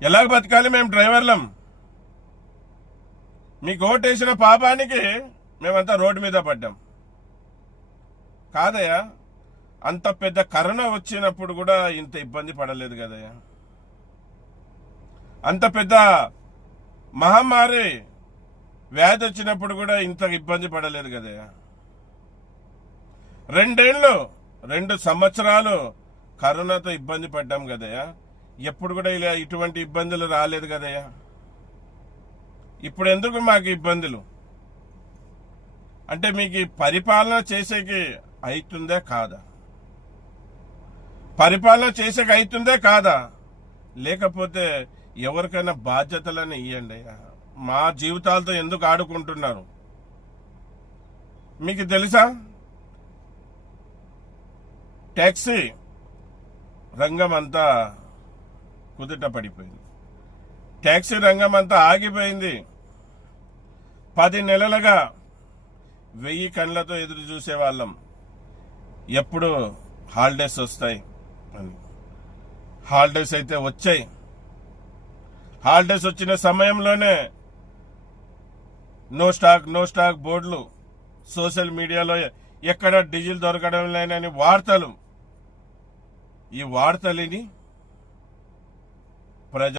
ఎలా బతకాలి? మేము డ్రైవర్లం. మీకు ఓటేసిన పాపానికి మేమంతా రోడ్డు మీద పడ్డాం కాదయ్యా. అంత పెద్ద కరోనా వచ్చినప్పుడు కూడా ఇంత ఇబ్బంది పడలేదు కదయ్యా. అంత పెద్ద మహమ్మారి వ్యాధి వచ్చినప్పుడు కూడా ఇంత ఇబ్బంది పడలేదు కదయ్యా. 2 సంవత్సరాలు కరోనాతో ఇబ్బంది పడ్డాం కదయ్యా. ఎప్పుడు కూడా ఇలా ఇటువంటి ఇబ్బందులు రాలేదు కదయ్యా. ఇప్పుడు ఎందుకు మాకు ఇబ్బందులు? అంటే మీకు పరిపాలన చేసేకి అవుతుందే కాదా? పరిపాలన చేసేకి అవుతుందే కాదా? లేకపోతే ఎవరికైనా బాధ్యతలను ఇవ్వండి. మా జీవితాలతో ఎందుకు ఆడుకుంటున్నారు? మీకు తెలుసా, ట్యాక్సీ రంగం అంతా కుదుట పడిపోయింది. ట్యాక్సీ రంగం అంతా ఆగిపోయింది. 10 నెలలుగా 1000 కళ్ళతో ఎదురు చూసేవాళ్ళం ఎప్పుడు హాలిడేస్ వస్తాయి అని. హాలిడేస్ అయితే వచ్చాయి. హాలిడేస్ వచ్చిన సమయంలోనే నో స్టాక్ బోర్డులు, సోషల్ మీడియాలో ఎక్కడ డీజిల్ దొరకడం లేనని వార్తలు. ఈ వార్తలని ప్రజ